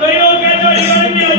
प्रयोगाच्या ठिकाणी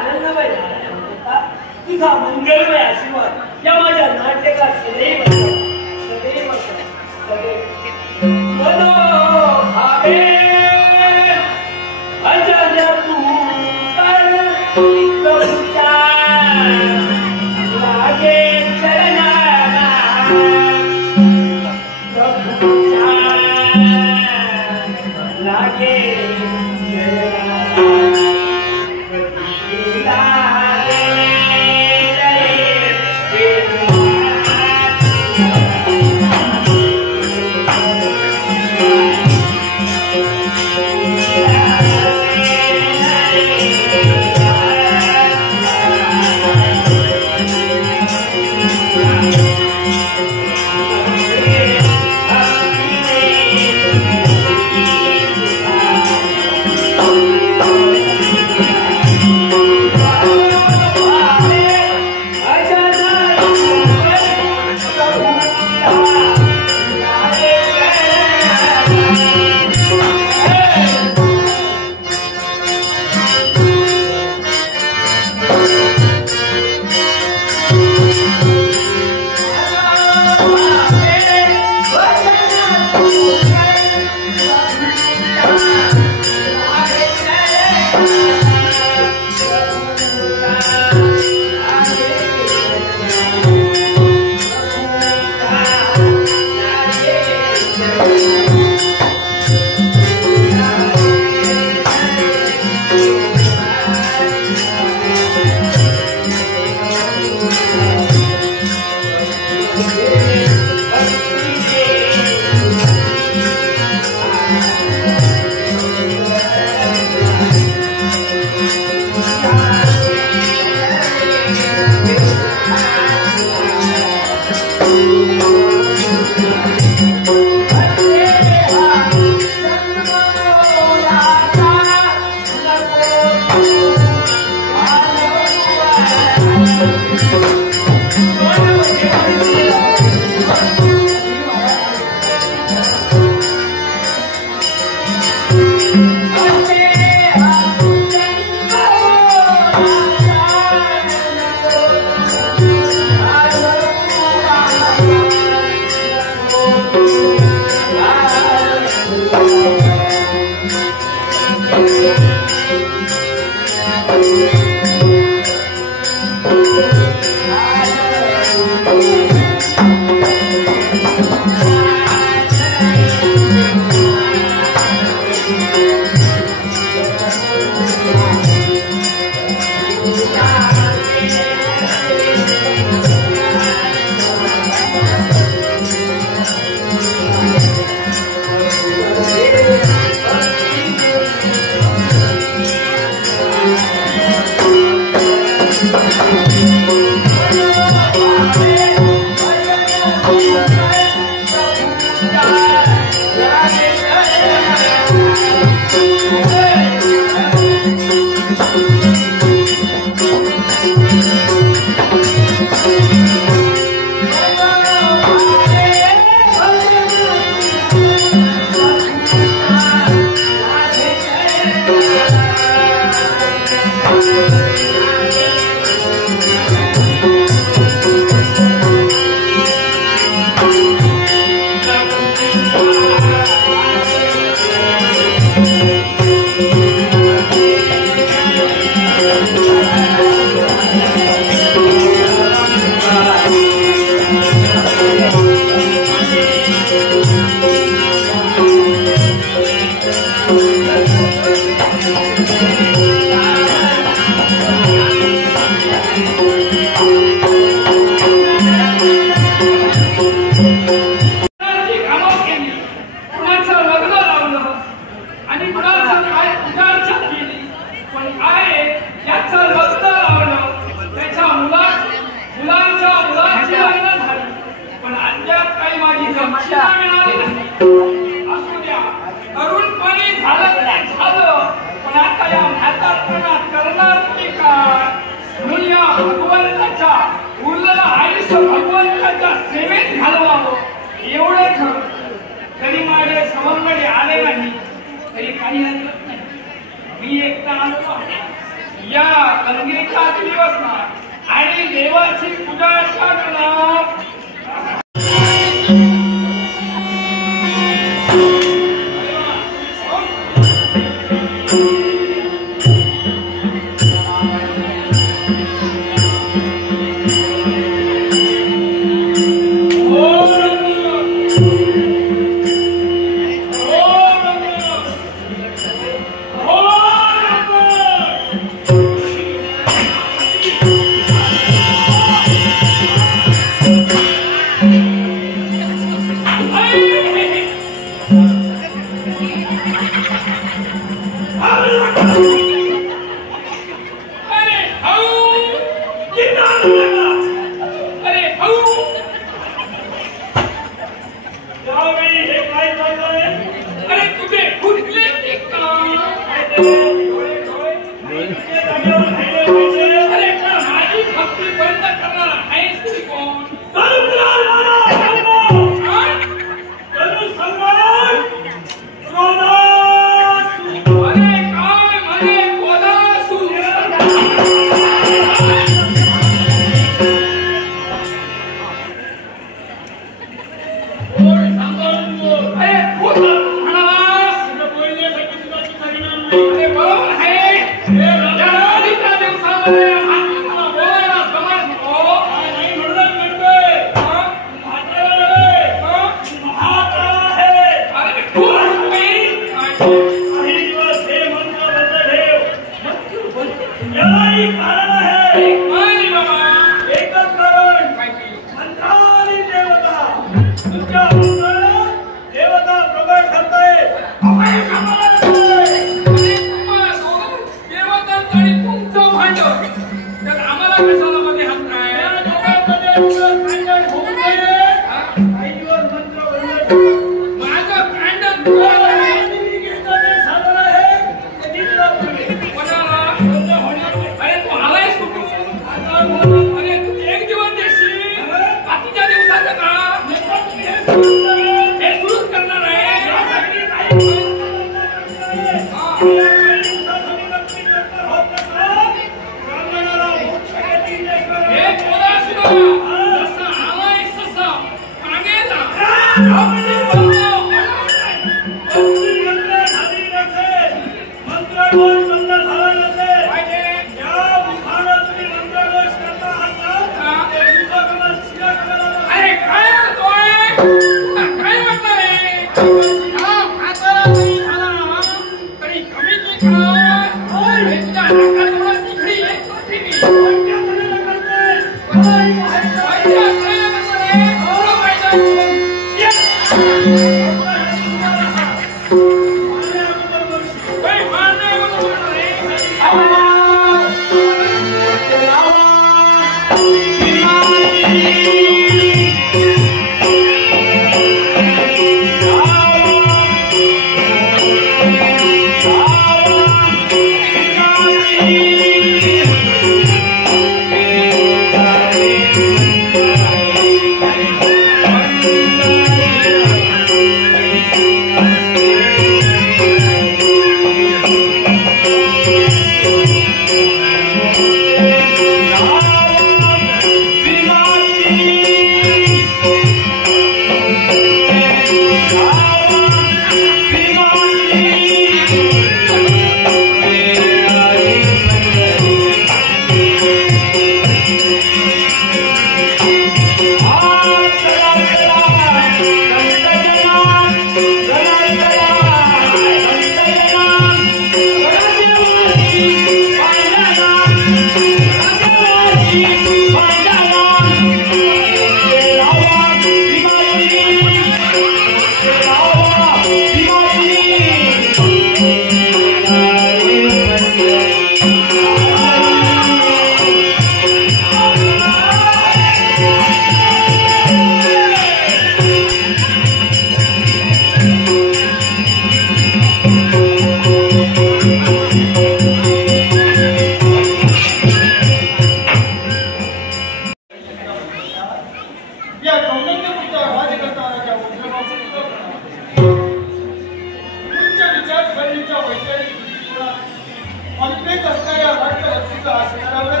अल्पेच असणाऱ्या राज्यवस्तीचा असणाऱ्यावर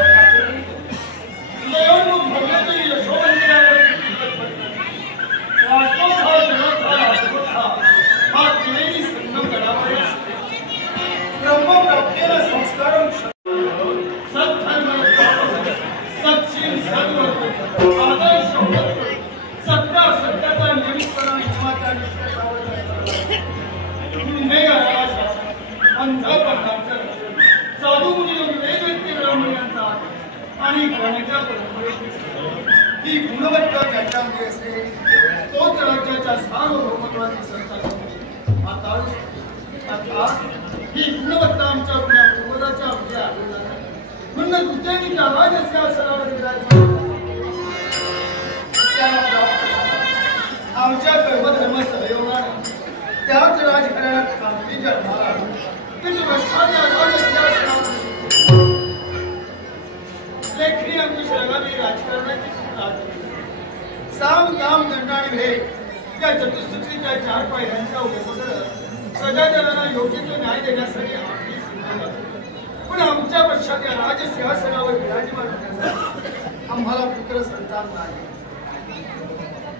निवडणूक भरण्यातही यशोवंतरावर राष्ट्रोत्थान विरोधात राष्ट्रोत्थान हा त्रिवेणी संगम गडावर ब्रह्मप्राप्तेन संस्कारम सत्धर्म सच्चिन सद्वर्त आदर्श सत्ता सत्याचा नियमितपणा नियमाचा निष्ठावर अंधपणाचं साधू मुनी वेदवेत्ते ब्राह्मणांचा आणि कोणाच्या ही गुणवत्ता ज्याच्यामध्ये असेल तोच राज्याच्या सार्वभौमत्वाची संस्था आता ही गुणवत्ता आमच्या पूर्वजाच्या आमच्या म्हणून उज्जैनीच्या राजसिंहासनावर आमच्या कर्मधर्म सहयोगाने त्याच राजघराण्यात क्रांती जन्माला लेखणी अंकुश लगावी राजकारणाची साम दाम दंड आणि भेद या चतुसूत्रीच्या 4 पायऱ्यांचा उपयोग प्रजाजनांना योग्य तो न्याय देण्यासाठी आम्ही सिद्ध पण आमच्या पक्षात या राजसिंहासनावर विराजमान आम्हाला पुत्र संतान नाही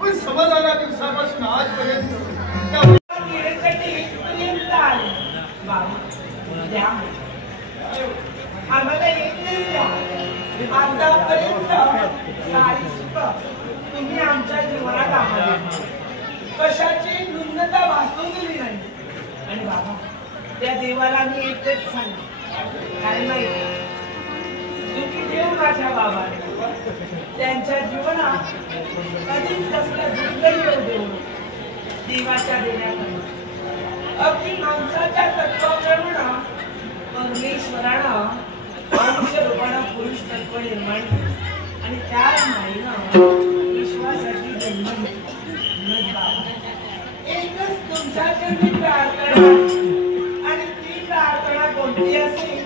पण समाजाला दिवसापासून आजपर्यंत आम्हाला आतापर्यंत सारी सुख तुम्ही आमच्या जीवनात आम्हाला कशाची न्यूनता भासू दिली नाही आणि बाबा त्या देवाला मी एकच सांग काय माहिती सुखी देव माझ्या बाबाने त्यांच्या जीवनात कधीच कसला दुर्गम देऊ देवाच्या देण्याकडे अगदी माणसाच्या तत्वाप्रमाणे परमेश्वरानं मनुष्य रूपानं पुरुष तत्व निर्माण केलं आणि त्या माईनं विश्वासाठी जन्म घेतला एकच तुमच्या चरणी प्रार्थना आणि ती प्रार्थना कोणती असेल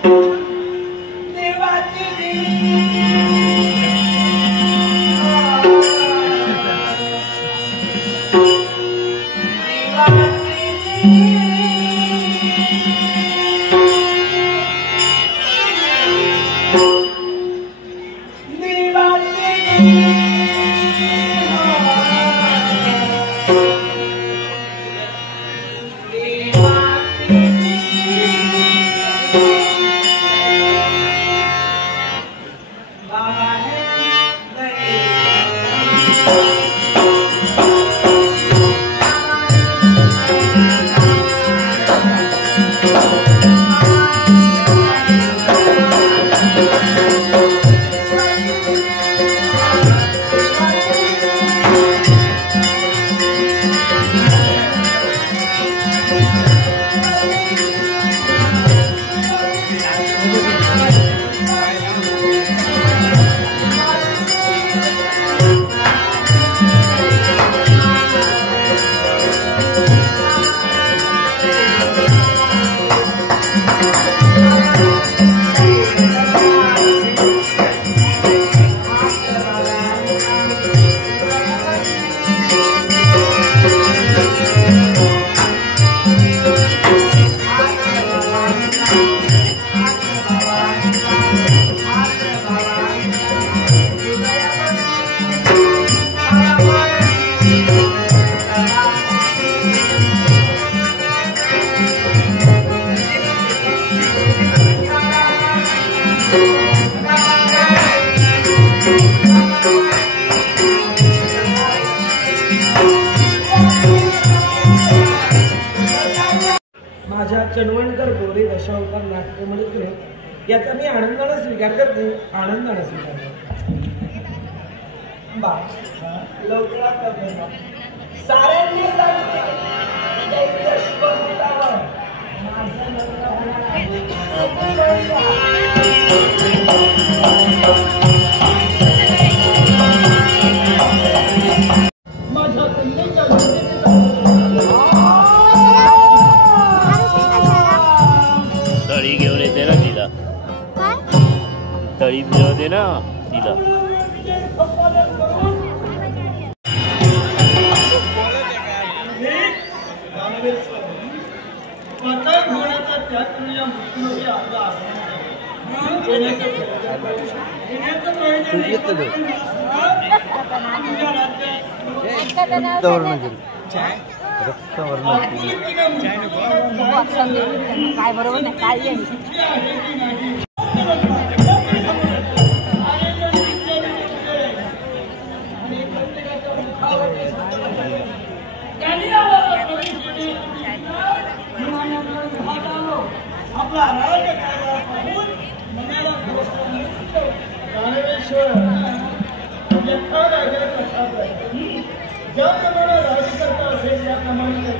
देवाची चणवणकर गोरे दशावतार नाट्यमंडळ याचा मी आनंदाने स्वीकार करते आनंदाने स्वीकार बा लवकरात साऱ्यांनी तळी घेऊन येते ना तिला तळी फिरवते ना तिला त्याग करण्याचा त्याग करण्या मृत्यूमध्ये आला काय बरोबर नाही काय आपला राज ज्याप्रमाणे राज्यकर्ता असेल त्याप्रमाणे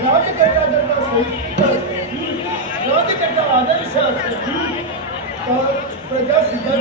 राज्यकर्ता जर का राज्यकर्ता आदर्श असेल तर प्रजा सुद्धा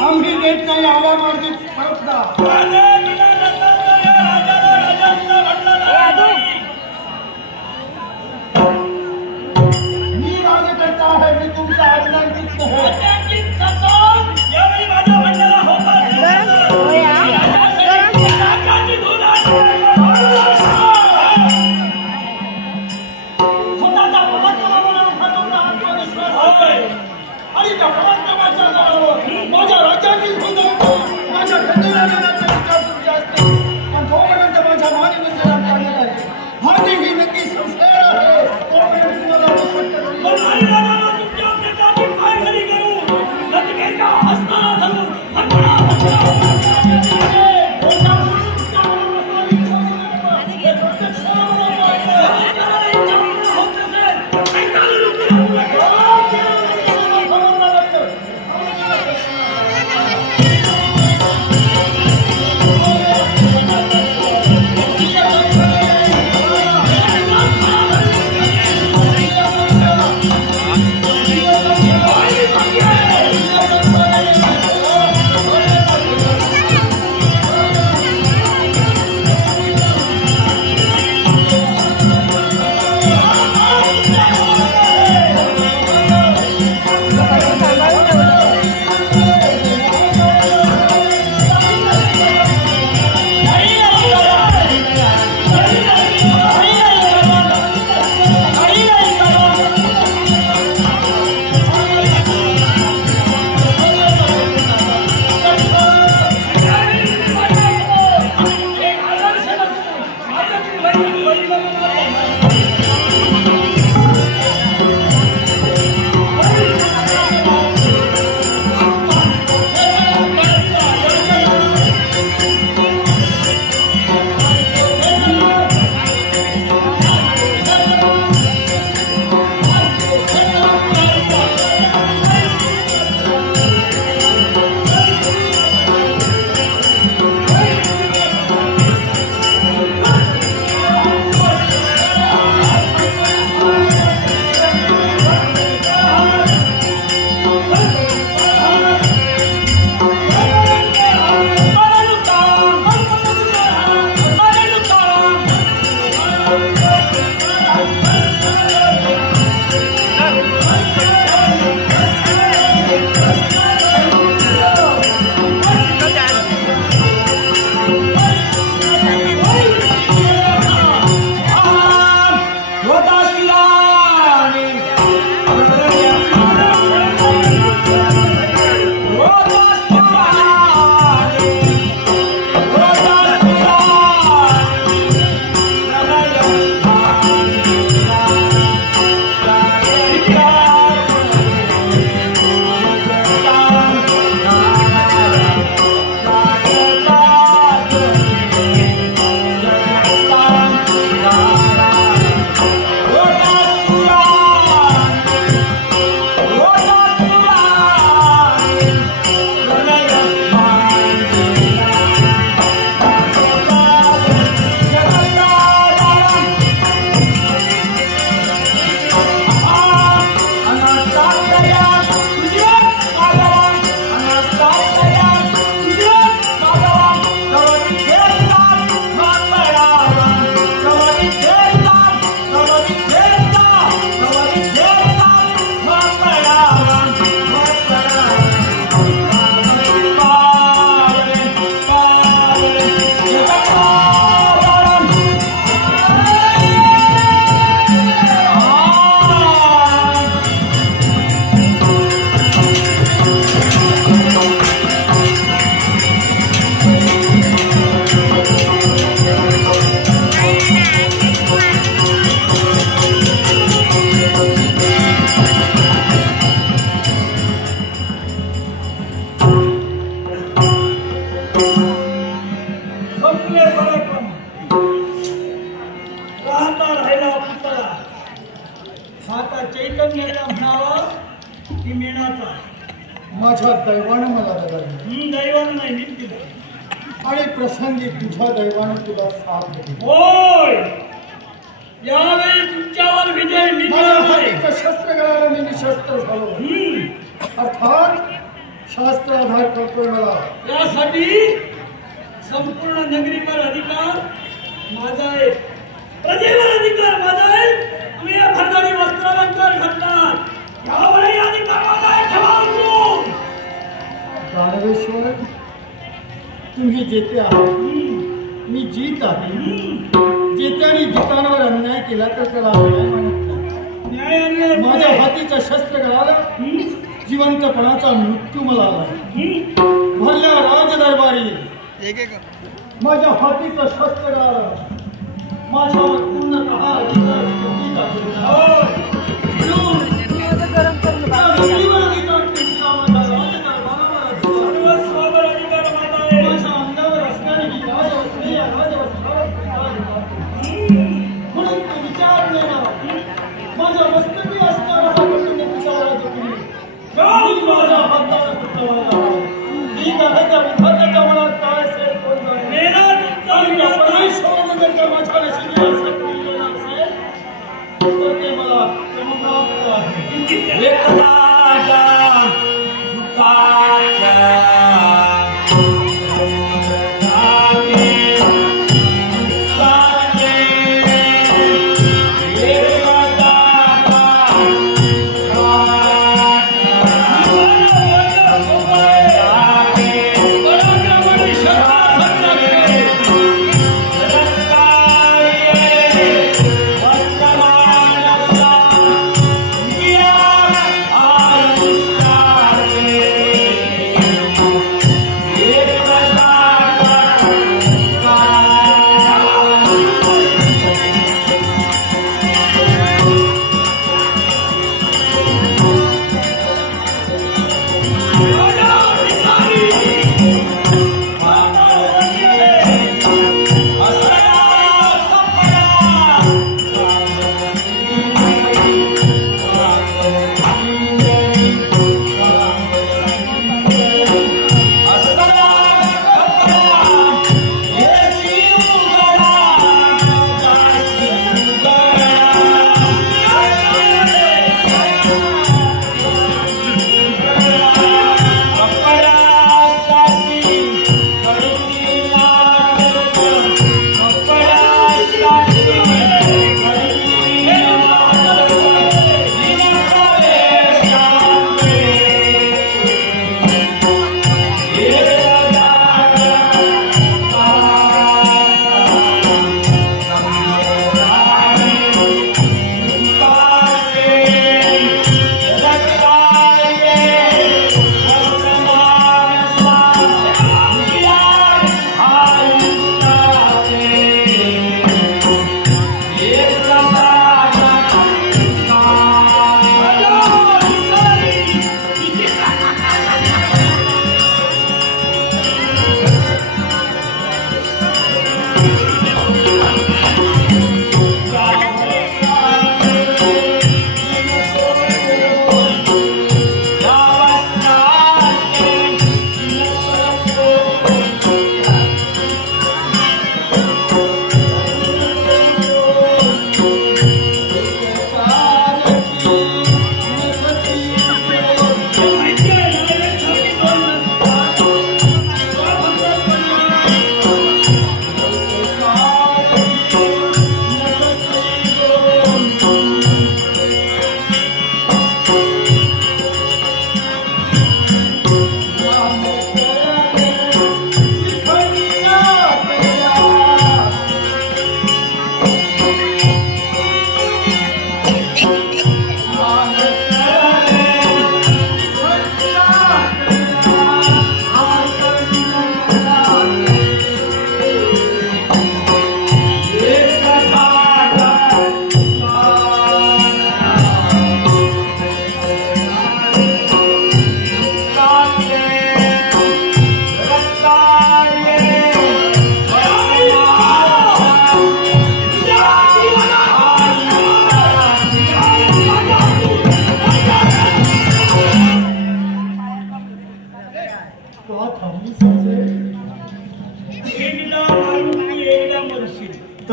आम्ही देत नाही आल्या मार्गी मी राज्यकर्ता आहे मी तुमचा आज्ञांकित माझ्या राज्याची माझ्या खंडराज्याचा विचार तुमच्या असते पण तोपर्यंत माझ्या मानवीकरण करण्यात आले माझी ही नक्की संस्कार आहे तोपर्यंत तुम्हाला आता चैतन्याचा म्हणावा की मेणाचा माझ्या दैवानं मला बदललं. दैवानं नाही नीतीनं आणि प्रसंगी तुझ्या दैवानं तुला साथ दिली. होय यावेळी तुमच्यावर विजय मिळाला. शस्त्र गळाला मी निशस्त्र झालो. अर्थात शास्त्र आधार करतोय मला. यासाठी संपूर्ण नगरीवर अधिकार माझा आहे. प्रजेवर अधिकार माझा आहे. तुम्ही या भरदारी वस्त्रालंकार घातलात यावेळी अधिकार माझा आहे. ठेवा उचलून. दानवेश्वर तुम्ही जेते आहात. मी जीत आहे. जेत्याने जितांवर अन्याय केला तर त्याला अन्याय म्हणत नाही. माझ्या हातीचं शस्त्र गळाला. जिवंतपणाचा मृत्यू मला आला. भरल्या राजदरबारी माझ्या हातीचं शस्त्र गळालं. माझ्यावर पूर्णतः अधिकार अंगावर असणारी ही राजवस्त्री या राजवस्त्रावर म्हणून तू विचार नाही. माझ्या मस्तकी असणारा हा कुटुंब विचारा तुम्ही माझ्या हाताला कुठला ठीक आहे. त्या विधात्याच्या मनात काय असेल कोण परमेश्वरानं जर का माझ्या नशिबी असेल तर ते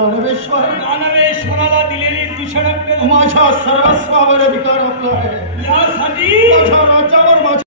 दानवेश्वराला दिलेली दूषण माझ्या सर्वस्वावर अधिकार आपला आहे. यासाठी माझ्या राज्यावर माझ्या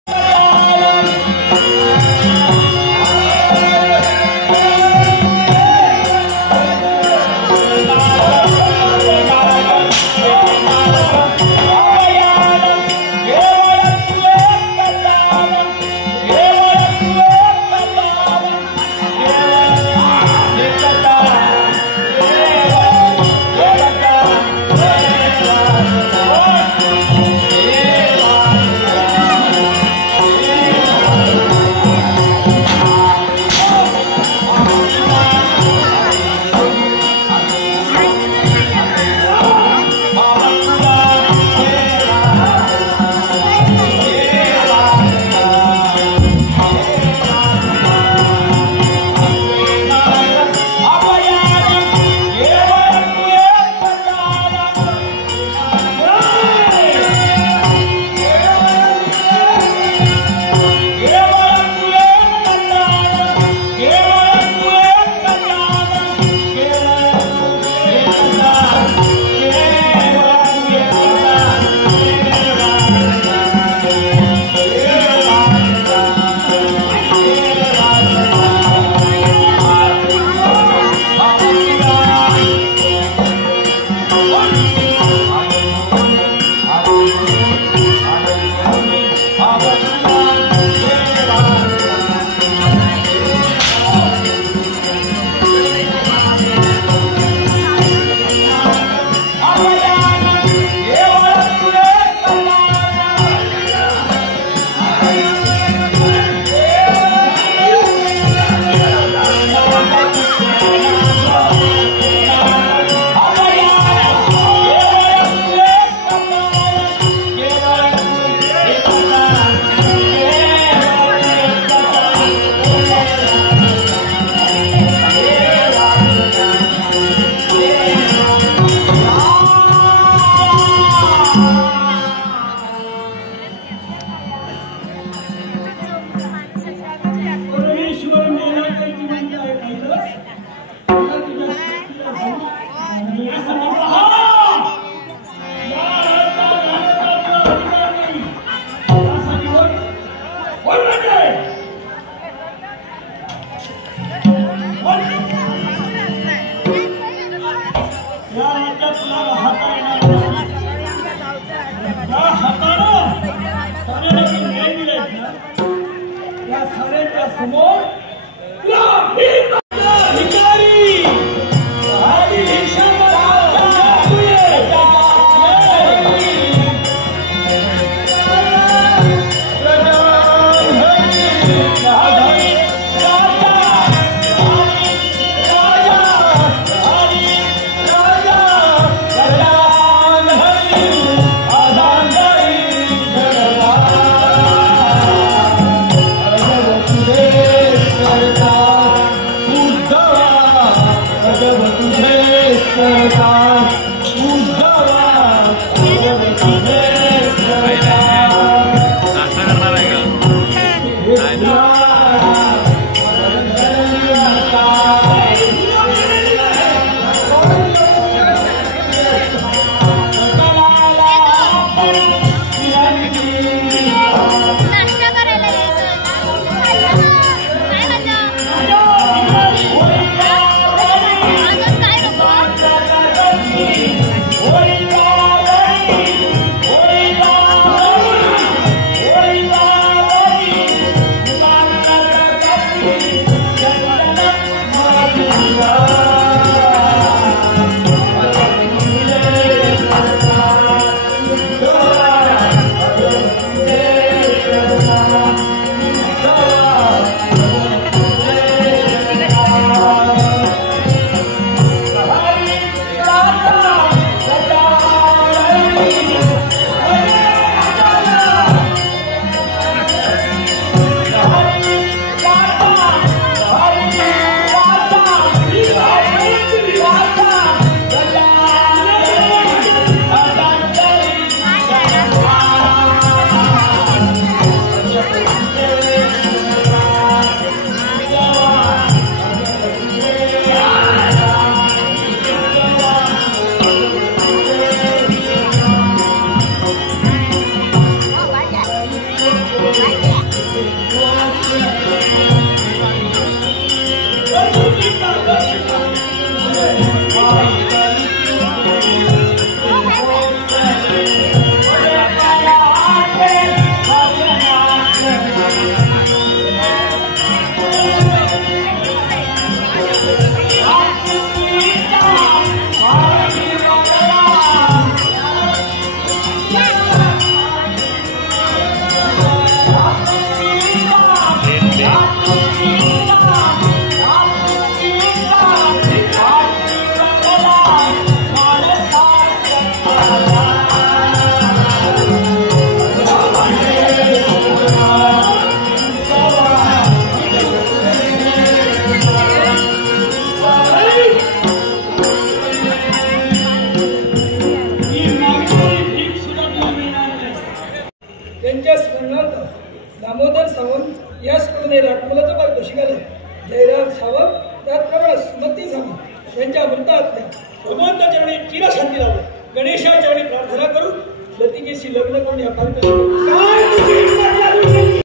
पोरगीशी लग्न करून या पाहतो काय तुम्ही मर्यादा केली?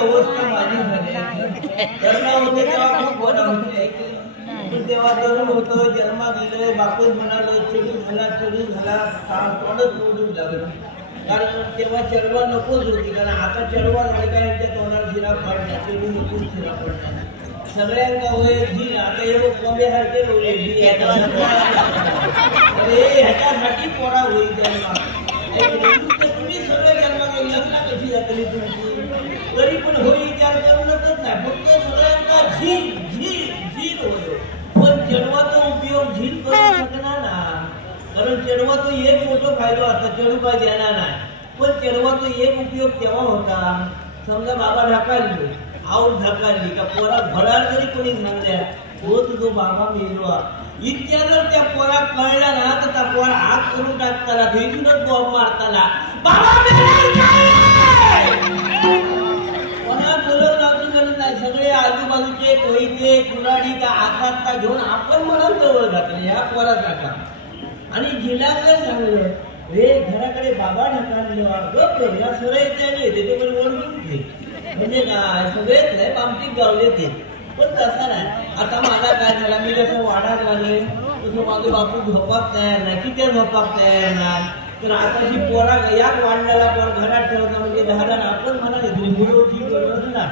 अवस्था माझी झाली जन्मा होते तेव्हा खूप बोला होते तेव्हा तरुण होतो जन्मा गेले बापूच म्हणालो चिडू झाला तोंडच निवडून लागलं कारण तेव्हा चढवा नकोच होती कारण आता चढवा झाले काय त्या तोंडाला शिरा पडल्या चिडू नकोच शिरा पडल्या सगळ्यांना होय झील आता एवढं कमेसारखे होईल अरे ह्याच्यासाठी पोरा होईल जन्मा तुम्ही सगळे जन्मा लग्न कशी जातली तुमची तरी पण होई विचार करूनच नाही फक्त सगळ्यांना झील होय पण चढवाचा उपयोग झील करू शकणार ना कारण चढवाचा एक मोठा फायदा आता चढू काय देणार नाही पण चढवाचा एक उपयोग तेव्हा होता समजा बाबा ढकालली आऊट ढकालली का पोरा घरात जरी कोणी सांगल्या हो तुझो बाबा मेलो इतक्या जर त्या पोरा कळला ना तर त्या पोरा हात करून टाकताना भेटूनच बॉम्ब मारताना बाबा सगळे आजूबाजूचे कोयते कुराडी का आकाशता घेऊन आपण मला जवळ घातले ह्या पोरात टाका आणि जिल्ह्याला सांगलं रे घराकडे बाबा ढकालले या सगळे येते ते पण ओळखून घे म्हणजे काय सगळेच नाही पामटीक गावले ते पण तसा नाही आता माझा काय झाला मी जसं वाढायला लागले तसं माझं बापू झोपाक तयार नाही किती झोपाक तयार नाही तर आताशी पोरा याच वाढण्याला पोर घरात ठेवता म्हणजे घराला आपण म्हणाले धुळीची गरज नाही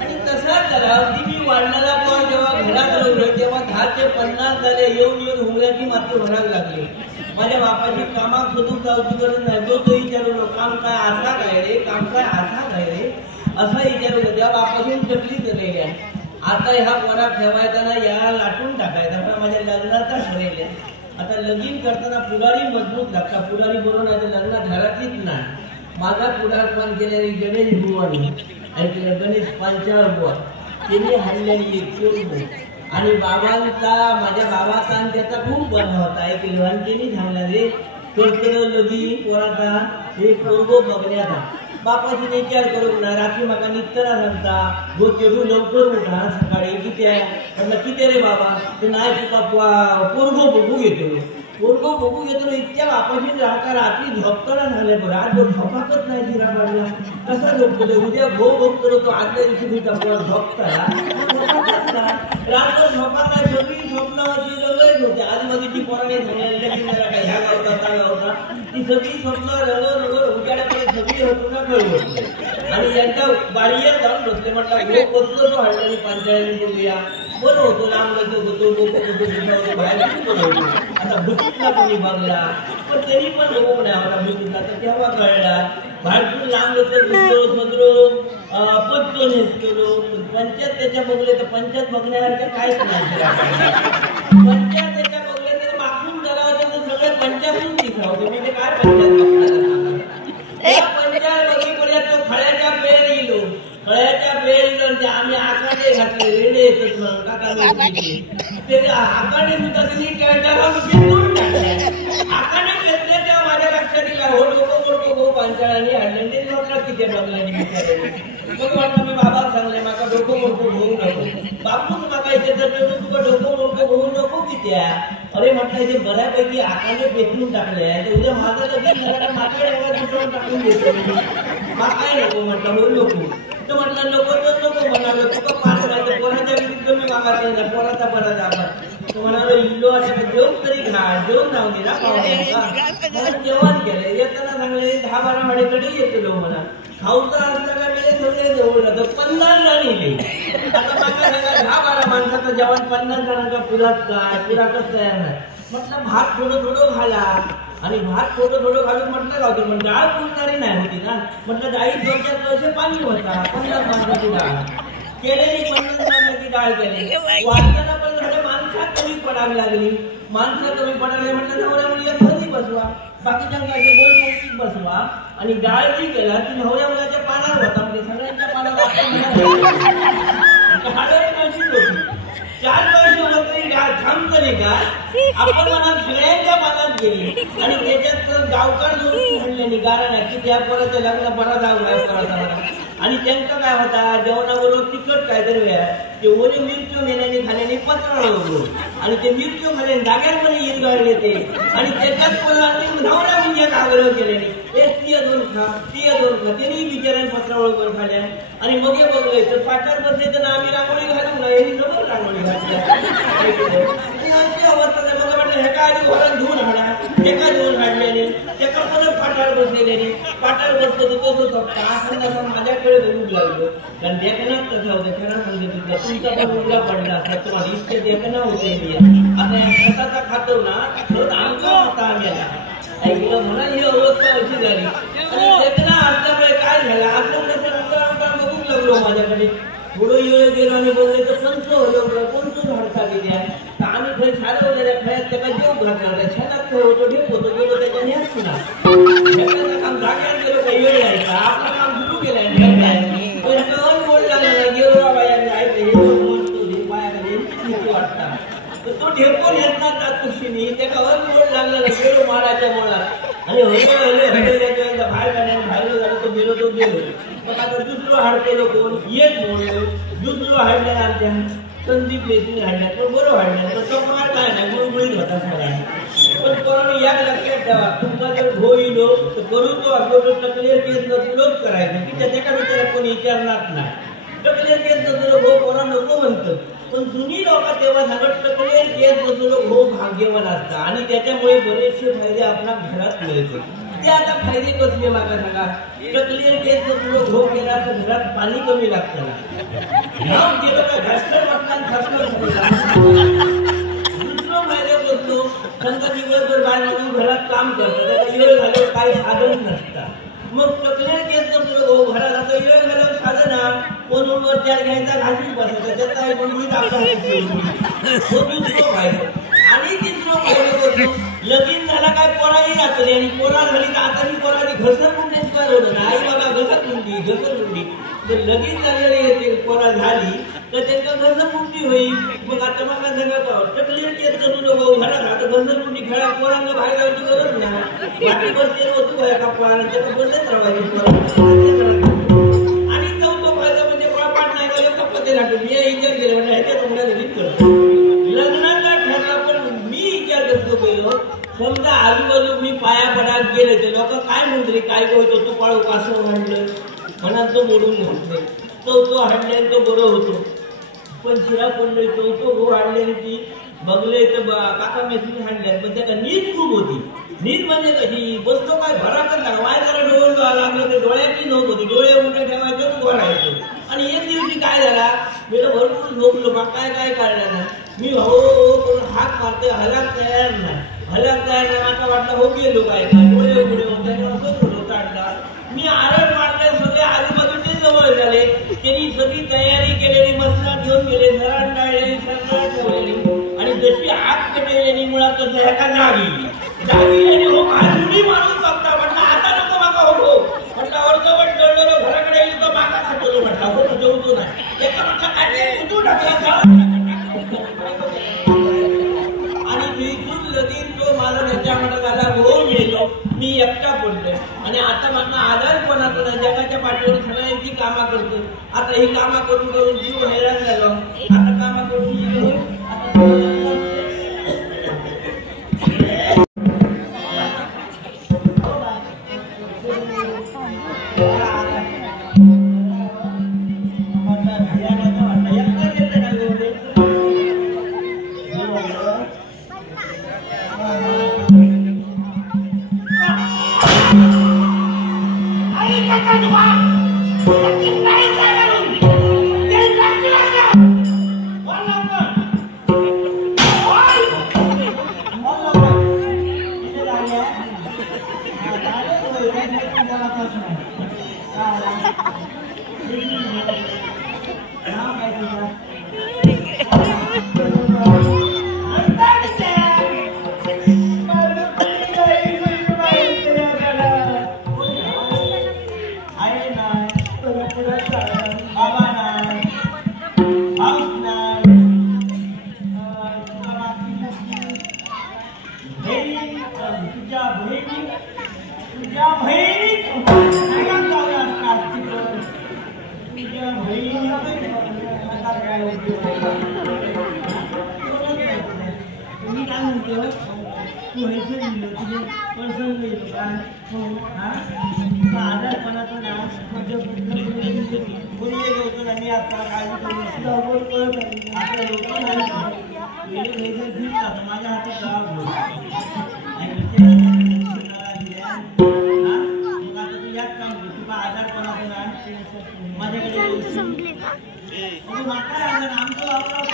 आणि तसाच झाला अगदी मी वाढणारा पोर जेव्हा घरात राहिलो तेव्हा 10 ते 50 झाले येऊन हुंगऱ्याची मात्र भरावी लागली माझ्या बापाची कामात शोधून जाऊची गरज नाही तो विचारलो काम काय असा काय रे काम काय असा काय रे असा विचारलो तेव्हा बापासून टकली झालेल्या आता ह्या पोरात ठेवायचा ना या लाटून टाकायचा पण माझ्या लग्नाचा ठरवल्या आता लगीन करताना पुढारी मजबूत लागता पुढारी बरोबर नाही तर लग्नात घरातच नाही माझा पुढारपण केलेली गणेश बुवानी गणेश पांचाळ बुवा त्यांनी हल्ल्याने एक आणि बाबांचा माझ्या बाबाचा आणि त्याचा खूप बना होता ऐकलं आणि त्यांनी सांगला रे करतलं लगीन पोराचा हे पोरगो बघण्याचा बापाची विचार करू ना रात्री माका निघताना सांगता गो चढू लवकर उठा सकाळी किती आहे म्हटलं किती रे बाबा ते नाही तुका पोरगो बघू घेतो पोरगो बघू घेतो इतक्या बापाची राहता रात्री झोपताना झाले बरं आज झोपाकच नाही जिरा पडला कसा झोपतो उद्या भोग करतो आदल्या दिवशी मी झोपताना रात्र झोपा नाही सगळी स्वप्न रंगत होते आजूबाजूची पोराने सांगितलं ह्या गावता त्या गावता ती सगळी स्वप्न रंग उजाड्याकडे सगळी होतो ना कळवत आणि यांच्या बारीवर जाऊन बसले म्हटलं गो बसलो तो हळदी पांचाळ्याने बोलूया बरं होतो लांब होतो बाहेर आता भुकीतला कोणी बघला पण तरी पण लोक नाही होता भुकीतला तर तेव्हा कळला बाहेरतून लांब होतो सदरो पत्तो नेसतो पंचायत त्याच्या बघले तर पंचायत बघण्यासारखं काहीच नाही पंचायत त्याच्या बघले तर मागून जरा होते तर सगळे पंचायतून दिसला होते म्हणजे काय पंचायत पंचायत बघीपर्यंत तो खळ्याच्या पेर येलो खळ्याच्या पेर येलो आम्ही आकाडे घातले रेडे येतात आकाडे सुद्धा त्यांनी आकाडे घेतले तेव्हा माझ्या लक्षात दिला हो लोक हो पांचाळाने हडले लोकांना किती बघल्याने मग म्हटलं मी बाबा सांगले माका डोकं मोठं होऊ नको बापूच माका इथे तर तुका डोकं मोठं होऊ नको किती अरे म्हटलं इथे बऱ्यापैकी आकाने पेटून टाकले तर उद्या माझं लगेच घराला माकडे दुसरं टाकून देतो काय नको म्हटलं हो नको तर म्हटलं नको तर नको म्हणालो तुका पाच माहिती कोणाच्या विरुद्ध मी मागायचं पोराचा बरा जागा तो म्हणालो इल्लो अशा जेवण तरी घा जेवण जाऊ दे ना जेवण केलं येताना सांगले 10-12 वाडेकडे येतो म्हणा खाऊचा असताना वेळे सगळे जवळ तर 50 जण येईल आता मागा सांगा 10-12 माणसाचं जेवण 50 जणांच्या पुरात काय पुरातच तयार नाही म्हटलं भात थोडं घाला आणि भात थोडं घालून म्हटलं गावतो पण डाळ पुरणारी नाही होती ना म्हटलं डाळीत 2-4 कळशे पाणी होता 50 माणसाची डाळ केलेली 50 माणसाची डाळ केली वाढताना पण झालं माणसात कमी पडावी लागली माणसं कमी पडायला म्हटलं नवऱ्या मुलीला घरी बसवा बाकीच्या मुलाचे गोल पौष्टिक बसवा आणि डाळ जी केला ती नवऱ्या मुलाच्या पानावर होता म्हणजे सगळ्यांच्या पानावर होती 4 वर्ष होती डाळ थांबतली का आपण म्हणा सगळ्यांच्या पानात गेली आणि त्याच्यात गावकार जोडून म्हणले गारा नाही की त्या पोराचं लग्न बरा जाऊ आणि त्यांचं काय होता जेवणाबरोबर तिखट काहीतरी वेळा ते ओले मिरची मेल्याने खाल्याने पत्राळ होतो आणि ते मिरची खाल्याने जाग्यामध्ये ईद गाळले ते आणि त्याच्यात धावला म्हणजे एक आग्रह केल्याने एक ती दोन खा त्यांनी बिचाऱ्याने पत्रावळ करून खाल्या आणि मग हे बघलंय तर पाठार बसले तर आम्ही रांगोळी घालून ना यांनी जबर रांगोळी घातल्या अशी अवस्था नाही मग म्हटलं ह्याका आधी घरात धुवून हाडा एका धुवून हाडल्याने त्याचा परत फाटार बसलेल्याने फाटार बसतो तो होतो का माझ्याकडे बघू लागलो कारण देखनाच तसा होता त्यांना सांगितलं तुमचा पण उघडा पडला असता तुम्हाला इतके देखना होते आता या खताचा खातो ना खत आमचा होता आम्हाला ऐकलं म्हणा ही अवस्था अशी झाली आणि देखना असल्यामुळे काय झालं आपलं कसं बघू लागलो माझ्याकडे थोडं वेळ गेलो आणि बोलले तर पंच हलवलं कोणतं झाडता गेल्या तर आम्ही घर सारवलेल्या खळ्यात त्याला देव घातला छानात खेळ होतो ढेप होतो गेलो त्याच्याने असतो ना काम जाग्यावर गेलो काही वेळ यायचा आपलं काम सुरू केलं बोल लागला गेलो बाबा वाटता तर तो ढेपून येत ना त्या तुशीनी त्याला बोल लागला गेलो माराच्या मुळात आणि बाहेर बाहेर झालं तो गेलो मग आता दुसरं हाडतेलो कोण एक मोडलो दुसरं हाडल्या आमच्या संदीप लेखी हाडल्या तो बरं हाडल्या तर तो मला काय नाही गुळगुळीत होता सगळ्यांना पण कोणाला याद लक्षात ठेवा तुमचा जर घो येलो तर करून तो असलो तो टकलेर केस नसलोच करायचं की त्याच्या विचारात कोणी विचारणार नाही टकलेर केस नसलो घो कोणा नको म्हणतं पण जुनी लोक तेव्हा सांगत टकलेर केस नसलो घो भाग्यवान असतात आणि त्याच्यामुळे बरेचसे फायदे आपल्या घरात मिळते ते आता फायदे कसले मागा सांगा टकलेर केस नसलो घो केला तर घरात पाणी कमी लागतं गेलो का घासलं वाटलं दुसरं फायदे बसलो समजा दिवसभर बाहेर म्हणून घरात काम करतात आता वेळ झाल्यावर काही साधन नसतात मग टकलेर केस नसलो घो घरात आता वेळ झाल्यावर साधन कोण वर त्याला घ्यायचा घासून बसायचा त्याचा दुसरं फायदा आणि तिसरं फायदे बसलो लगीन झाला काय पोराही राहतली आणि पोरा झाली तर आता ही पोराची घसरगुंडी होत ना आई बाबा घसरगुंडी तर लगीन झालेली पोरा झाली तर त्यांना घसरगुंडी होईल मग आता मला सांगत टकलेर केस नसलो घरात आता घसरगुंडी खेळा पोरांना बाहेर जायची गरज नाही बाकी बसते होतो का पोरांना त्याला बसत राहायची आणि चौथा फायदा म्हणजे पाठ नाही गेलो कपडे लागतो मी विचार केले म्हणजे ह्याच्या तोंडा लगीन करतो लग्नाचा ठरला पण मी विचार करतो गेलो समजा आजूबाजू मी पाया पडात गेले तर लोक काय म्हणते काय बोलतो तो पाळू कासव हाडलं म्हणा तो मोडून घातले तो हाडल्याने तो बरं होतो पण शिरा पडले तो गो हाडल्याने ती बघले तर काका मेथी हाडल्या पण त्याला नीट खूप होती नीट म्हणजे कशी बसतो काय भराकच लागला वाय जरा डोळा लागलं तर डोळ्याची झोप होती डोळे उलटे ठेवायचं घोरायचं आणि एक दिवशी काय झाला मी भरपूर झोपलो मग काय काढलं ना मी हो करून हात मारते हलाक तयार नाही माका वाटलं हो गेलो काय डोळे उघडे होते काढला मी आरड मारले सगळे आजूबाजूचे जवळ झाले त्यांनी सगळी तयारी केलेली मसनात घेऊन गेले धरण काढले सरकार ठेवलेली आणि जशी आग पेटलेली मुळात तसं ह्याका जागी हो उडी मारून बघता म्हटलं आता नको माका हो म्हटलं अर्धवट जळलेलो घराकडे येईल तर माका खातो म्हटलं हो जेवतो नाही एका माका काढले उठून टाकला आणि तिथून लगीन तो माझा त्याच्या मठाला रोज गेलो मी एकटा पडलो आणि आता मला आजारपणात जगाच्या पाठीवर सगळ्यांची कामा करतो आता ही कामा करून जीव हैराण झालो आता कामा करून तेव्हा तू व्हायचं दिलं तुझे प्रसंग येतो काय हा आजारपणाचं नाव माझ्या बोलले होतो आणि आता काळजी करून आता लोक माझ्या हाती गाव आता तू यात काम कर तुला आजारपणाचं नाव माझ्याकडे आमचं लवकर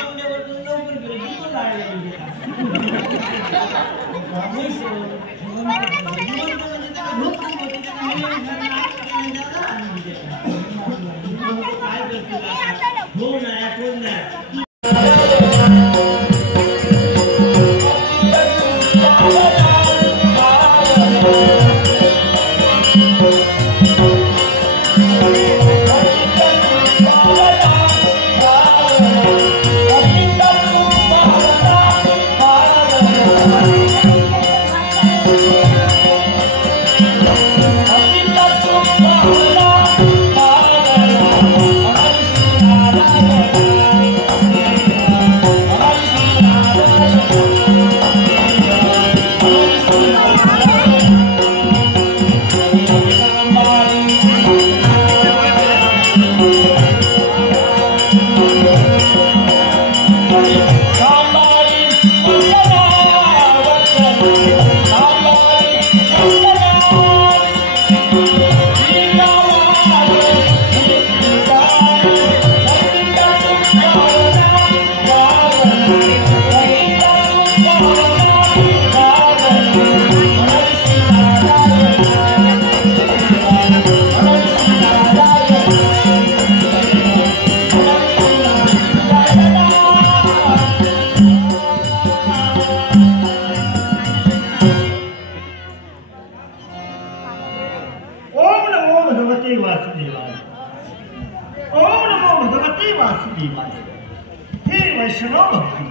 हे वैष्णव भक्ती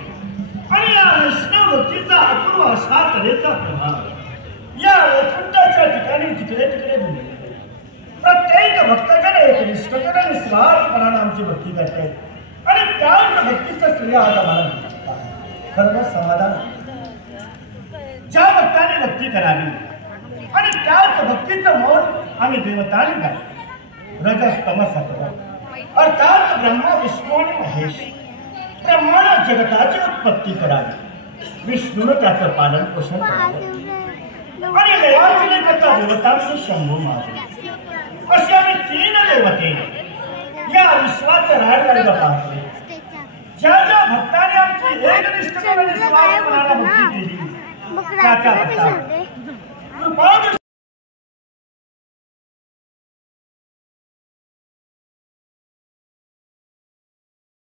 आणि या वैष्णव भक्तीचा अपूर्व असा कलेचा प्रभाव या वैकुंठाच्या ठिकाणी तिकडे तिकडे बोलले प्रत्येक भक्ताकडे एक निष्ठतेने आणि स्वार्थपणाने आमची भक्ती करते आणि त्याच भक्तीचं श्रेय आज आम्हाला मिळतात खरं समाधान ज्या भक्ताने भक्ती करावी आणि त्याच भक्तीचं मौन आम्ही देवताने गायलं रजस्तमस अर्थात ब्रह्मा विष्णू आणि महेश ब्रह्मानं जगताची उत्पत्ती करावी विष्णूनं त्याचं पालन पोषण करावं आणि देवाची कथा देवतांची शंभू मारली असे आम्ही 3 देवते या विश्वाचं राजमार्ग पाहतोय ज्या ज्या भक्ताने आमची एकनिष्ठतेने स्वार्थपणाने भक्ती केली त्याच्या भक्ताला